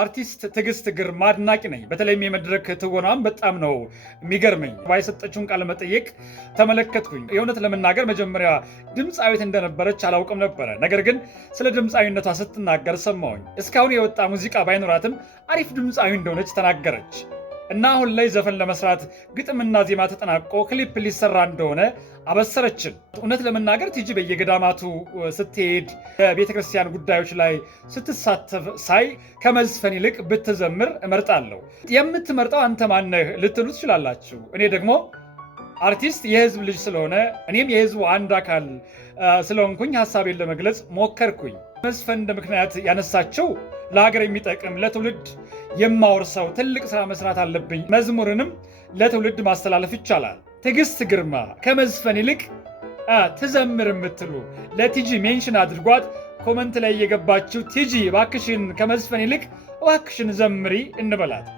አርቲስት ትዕግስት ግርማ አድናቂ ነኝ። በተለይም የመድረክ ትወናም በጣም ነው የሚገርመኝ። ባይሰጠችውን ቃለ መጠይቅ ተመለከትኩኝ። የእውነት ለመናገር መጀመሪያ ድምፃዊት እንደነበረች አላውቅም ነበረ። ነገር ግን ስለ ድምፃዊነቷ ስትናገር ሰማሁኝ። እስካሁን የወጣ ሙዚቃ ባይኖራትም አሪፍ ድምፃዊ እንደሆነች ተናገረች እና አሁን ላይ ዘፈን ለመስራት ግጥምና ዜማ ተጠናቆ ክሊፕ ሊሰራ እንደሆነ አበሰረችን። እውነት ለመናገር ቲጂ በየገዳማቱ ስትሄድ በቤተክርስቲያን ጉዳዮች ላይ ስትሳተፍ ሳይ ከመዝፈን ይልቅ ብትዘምር እመርጣለሁ። የምትመርጠው አንተ ማነህ ልትሉ ትችላላችሁ። እኔ ደግሞ አርቲስት የህዝብ ልጅ ስለሆነ እኔም የህዝቡ አንድ አካል ስለሆንኩኝ ሀሳቤን ለመግለጽ ሞከርኩኝ። መዝፈን እንደ ምክንያት ያነሳቸው ለሀገር የሚጠቅም ለትውልድ የማወርሰው ትልቅ ስራ መስራት አለብኝ፣ መዝሙርንም ለትውልድ ማስተላለፍ ይቻላል። ትዕግስት ግርማ ከመዝፈን ይልቅ ትዘምር የምትሉ ለቲጂ ሜንሽን አድርጓት። ኮመንት ላይ የገባችው ቲጂ እባክሽን ከመዝፈን ይልቅ እባክሽን ዘምሪ እንበላት።